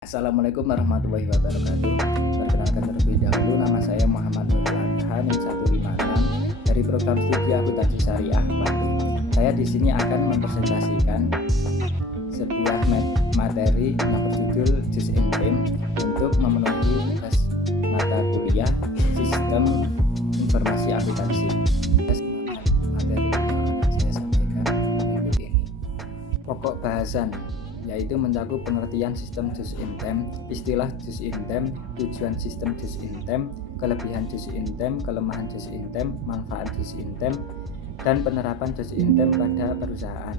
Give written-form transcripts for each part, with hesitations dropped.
Assalamualaikum warahmatullahi wabarakatuh. Perkenalkan terlebih dahulu, nama saya Muhammad Nurul 156 dari program studi akuntansi syariah Fakih. Saya di sini akan mempresentasikan sebuah materi yang berjudul Juz Intim untuk memenuhi tugas mata kuliah Sistem Informasi Akuntansi. Materi yang akan saya sampaikan berikut ini. Pokok bahasan yaitu mencakup pengertian sistem Juz Intem, istilah Juz Intem, tujuan sistem Juz Intem, kelebihan Juz Intem, kelemahan Juz Intem, manfaat Juz Intem, dan penerapan Juz Intem pada perusahaan.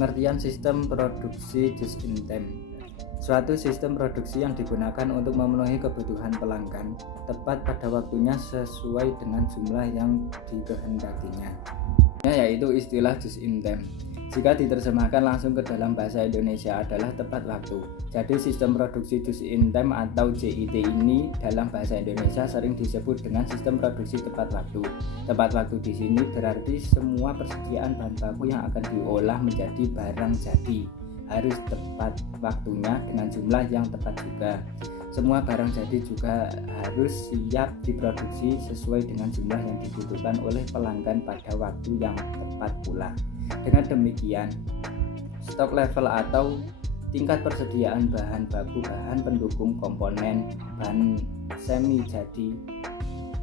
Pengertian sistem produksi Juz Intem: suatu sistem produksi yang digunakan untuk memenuhi kebutuhan pelanggan tepat pada waktunya sesuai dengan jumlah yang dikehendakinya, yaitu istilah Juz Intem. Jika diterjemahkan langsung ke dalam bahasa Indonesia adalah tepat waktu. Jadi sistem produksi Juz Intem atau JIT ini dalam bahasa Indonesia sering disebut dengan sistem produksi tepat waktu. Tepat waktu di sini berarti semua persediaan bahan baku yang akan diolah menjadi barang jadi harus tepat waktunya dengan jumlah yang tepat juga. Semua barang jadi juga harus siap diproduksi sesuai dengan jumlah yang dibutuhkan oleh pelanggan pada waktu yang tepat pula. Dengan demikian, stok level atau tingkat persediaan bahan baku, bahan pendukung, komponen, bahan semi jadi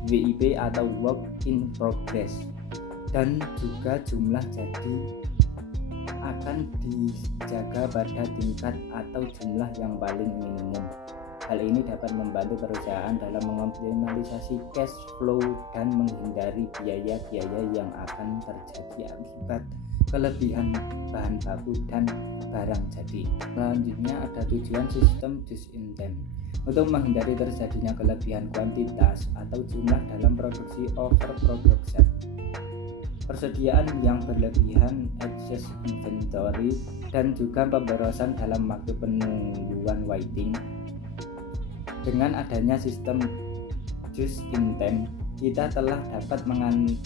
WIP atau work in progress, dan juga jumlah jadi akan dijaga pada tingkat atau jumlah yang paling minimum. Hal ini dapat membantu perusahaan dalam mengoptimalisasi cash flow dan menghindari biaya-biaya yang akan terjadi akibat kelebihan bahan baku dan barang jadi. Selanjutnya ada tujuan sistem Juz Intem: untuk menghindari terjadinya kelebihan kuantitas atau jumlah dalam produksi overproduction, persediaan yang berlebihan excess inventory, dan juga pemborosan dalam waktu penungguan waiting. Dengan adanya sistem Juz Intem, kita telah dapat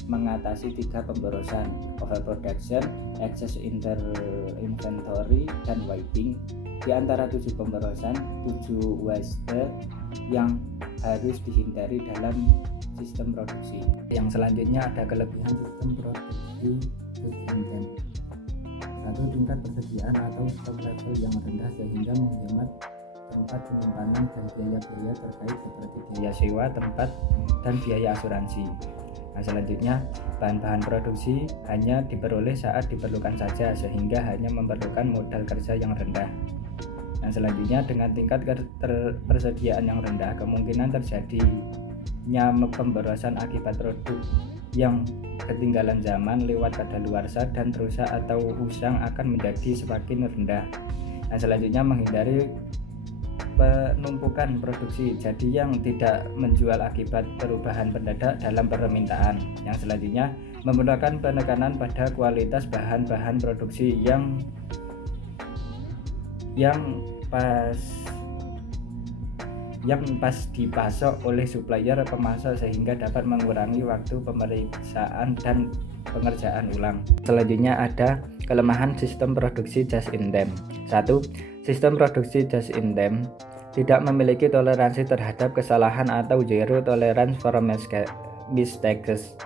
mengatasi 3 pemborosan: overproduction, excess inventory, dan waiting. Di antara 7 pemborosan, 7 waste yang harus dihindari dalam sistem produksi. Yang selanjutnya ada kelebihan sistem produksi Juz Intem. Satu, tingkat persediaan atau stok level yang rendah sehingga menghemat tempat penyimpanan dan biaya-biaya terkait seperti biaya sewa tempat dan biaya asuransi. Nah, selanjutnya bahan-bahan produksi hanya diperoleh saat diperlukan saja sehingga hanya memerlukan modal kerja yang rendah. Nah, selanjutnya dengan tingkat persediaan yang rendah, kemungkinan terjadinya pemborosan akibat produk yang ketinggalan zaman lewat kadaluarsa dan rusak atau usang akan menjadi semakin rendah. Nah, selanjutnya menghindari penumpukan produksi jadi yang tidak menjual akibat perubahan mendadak dalam permintaan. Yang selanjutnya menggunakan penekanan pada kualitas bahan-bahan produksi yang pas dipasok oleh supplier pemasok sehingga dapat mengurangi waktu pemeriksaan dan pengerjaan ulang. Selanjutnya ada kelemahan sistem produksi Juz Intem. 1. Sistem produksi Juz Intem tidak memiliki toleransi terhadap kesalahan atau zero tolerance for mistakes,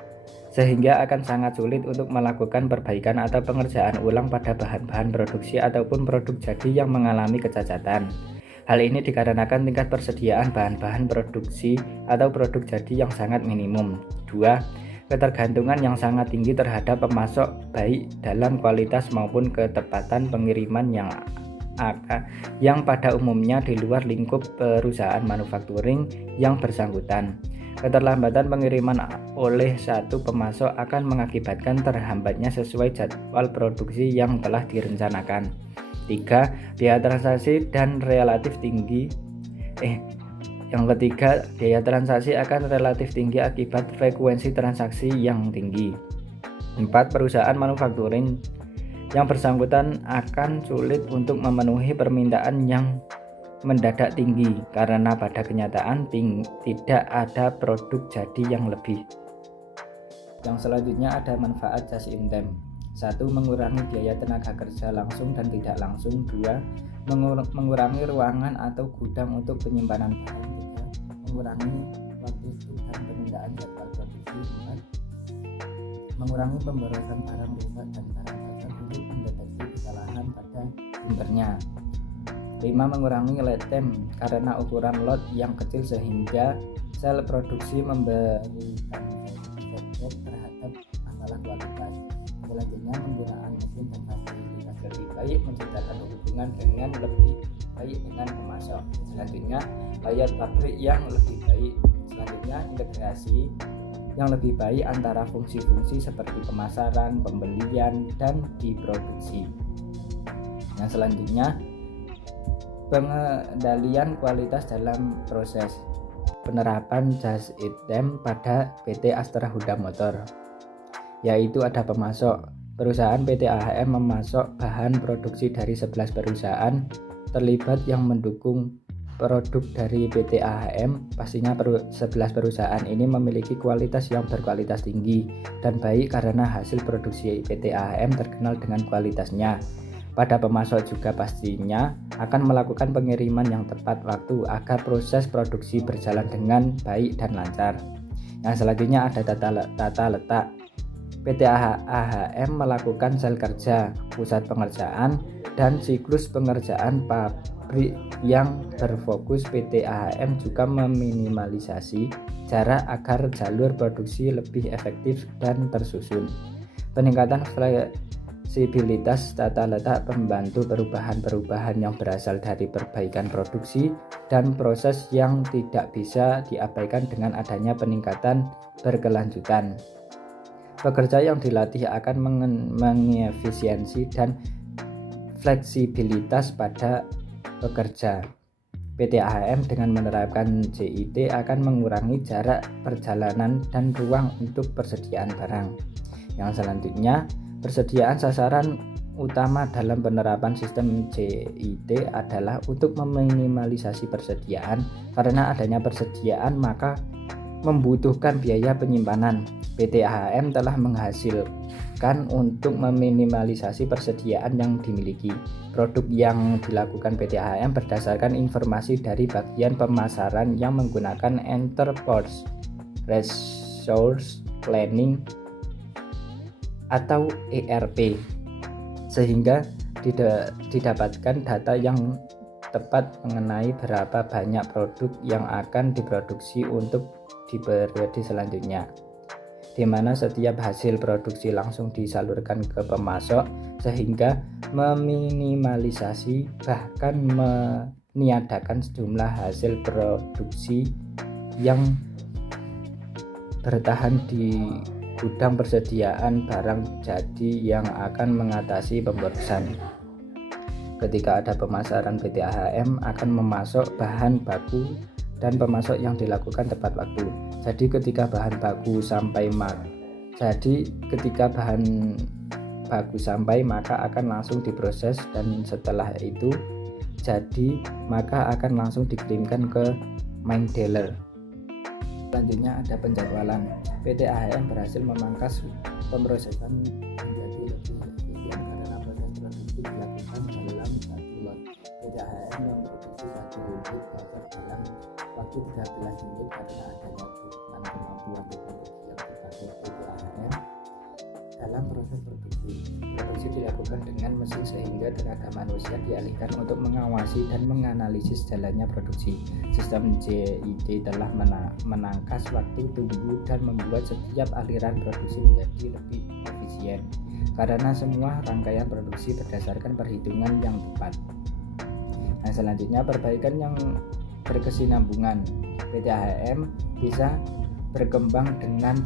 sehingga akan sangat sulit untuk melakukan perbaikan atau pengerjaan ulang pada bahan-bahan produksi ataupun produk jadi yang mengalami kecacatan. Hal ini dikarenakan tingkat persediaan bahan-bahan produksi atau produk jadi yang sangat minimum. 2. Ketergantungan yang sangat tinggi terhadap pemasok baik dalam kualitas maupun ketepatan pengiriman yang pada umumnya di luar lingkup perusahaan manufacturing yang bersangkutan. Keterlambatan pengiriman oleh satu pemasok akan mengakibatkan terhambatnya sesuai jadwal produksi yang telah direncanakan. 3. Biaya transaksi dan relatif tinggi. Yang ketiga, biaya transaksi akan relatif tinggi akibat frekuensi transaksi yang tinggi. 4. Perusahaan manufacturing yang bersangkutan akan sulit untuk memenuhi permintaan yang mendadak tinggi karena pada kenyataan tidak ada produk jadi yang lebih. Yang selanjutnya ada manfaat Juz Intem. 1. Mengurangi biaya tenaga kerja langsung dan tidak langsung. 2. Mengurangi ruangan atau gudang untuk penyimpanan barang. 3. Mengurangi waktu stok dan penundaan jadwal produksi. 4. Mengurangi pemborosan barang rusak dan barang cacat untuk mendeteksi kesalahan pada sumbernya. 5. Mengurangi lead time karena ukuran lot yang kecil sehingga sel produksi memberikan feedback terhadap masalah kualitas. Selanjutnya, penggunaan mesin dan fasilitas lebih baik menciptakan hubungan dengan lebih baik dengan pemasok. Selanjutnya, layout pabrik yang lebih baik. Selanjutnya, integrasi yang lebih baik antara fungsi-fungsi seperti pemasaran, pembelian, dan diproduksi. Yang selanjutnya, pengendalian kualitas dalam proses. Penerapan just in time pada PT Astra Honda Motor, yaitu ada pemasok. Perusahaan PT AHM memasok bahan produksi dari 11 perusahaan terlibat yang mendukung produk dari PT AHM. Pastinya 11 perusahaan ini memiliki kualitas yang berkualitas tinggi dan baik karena hasil produksi PT AHM terkenal dengan kualitasnya. Pada pemasok juga pastinya akan melakukan pengiriman yang tepat waktu agar proses produksi berjalan dengan baik dan lancar. Yang selanjutnya ada tata letak. PT AHM melakukan sel kerja, pusat pengerjaan, dan siklus pengerjaan pabrik yang berfokus. PT AHM juga meminimalisasi jarak agar jalur produksi lebih efektif dan tersusun. Peningkatan fleksibilitas tata letak membantu perubahan-perubahan yang berasal dari perbaikan produksi dan proses yang tidak bisa diabaikan dengan adanya peningkatan berkelanjutan. Pekerja yang dilatih akan mengefisiensi dan fleksibilitas pada pekerja. PT AHM dengan menerapkan JIT akan mengurangi jarak perjalanan dan ruang untuk persediaan barang. Yang selanjutnya, persediaan sasaran utama dalam penerapan sistem JIT adalah untuk meminimalisasi persediaan. Karena adanya persediaan maka membutuhkan biaya penyimpanan. PT AHM telah menghasilkan untuk meminimalisasi persediaan yang dimiliki. Produk yang dilakukan PT AHM berdasarkan informasi dari bagian pemasaran yang menggunakan Enterprise Resource Planning atau ERP, sehingga didapatkan data yang tepat mengenai berapa banyak produk yang akan diproduksi untuk di periode selanjutnya, di mana setiap hasil produksi langsung disalurkan ke pemasok sehingga meminimalisasi bahkan meniadakan sejumlah hasil produksi yang bertahan di gudang persediaan barang jadi yang akan mengatasi pemborosan. Ketika ada pemasaran, PT AHM akan memasok bahan baku dan pemasok yang dilakukan tepat waktu. Jadi ketika bahan baku sampai maka akan langsung diproses, dan setelah itu jadi maka akan langsung dikirimkan ke main dealer. Selanjutnya ada penjadwalan. PT AHM berhasil memangkas pemrosesan menjadi lebih efisien karena proses produksi dilakukan dalam satu lot. PT AHM yang memproduksi satu unit motor dalam waktu 13 menit karena adanya dan kemampuan teknologi yang dipakai PT AHM dalam proses produksi. Produksi dilakukan dengan mesin sehingga tenaga manusia dialihkan untuk mengawasi dan menganalisis jalannya produksi. Sistem JIT telah menangkas waktu tunggu dan membuat setiap aliran produksi menjadi lebih efisien karena semua rangkaian produksi berdasarkan perhitungan yang tepat. Nah, selanjutnya perbaikan yang berkesinambungan. PT AHM bisa berkembang dengan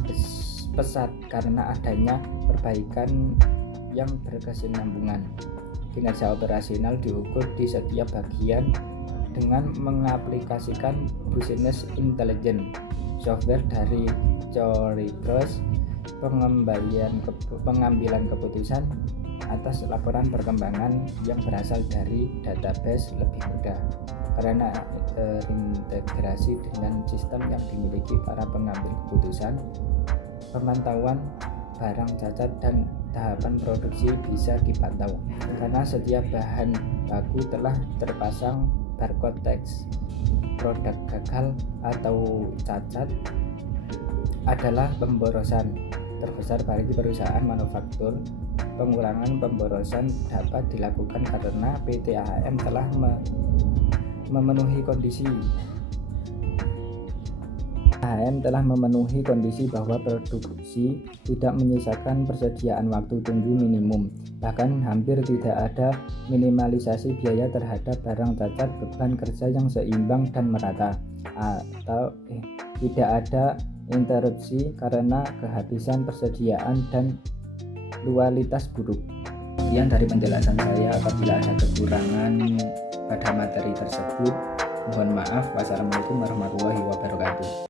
pesat karena adanya perbaikan yang berkesinambungan. Kinerja operasional diukur di setiap bagian dengan mengaplikasikan business intelligence software dari Coricross. Pengambilan keputusan atas laporan perkembangan yang berasal dari database lebih mudah karena terintegrasi dengan sistem yang dimiliki para pengambil keputusan. Pemantauan barang cacat dan tahapan produksi bisa dipantau karena setiap bahan baku telah terpasang barcode teks. Produk gagal atau cacat adalah pemborosan terbesar bagi perusahaan manufaktur. Pengurangan pemborosan dapat dilakukan karena PT AHM telah memenuhi kondisi bahwa produksi tidak menyisakan persediaan waktu tunggu minimum. Bahkan hampir tidak ada minimalisasi biaya terhadap barang cacat, beban kerja yang seimbang dan merata, atau tidak ada interupsi karena kehabisan persediaan dan kualitas buruk. Sekian dari penjelasan saya. Apabila ada kekurangan pada materi tersebut, mohon maaf. Wassalamualaikum warahmatullahi wabarakatuh.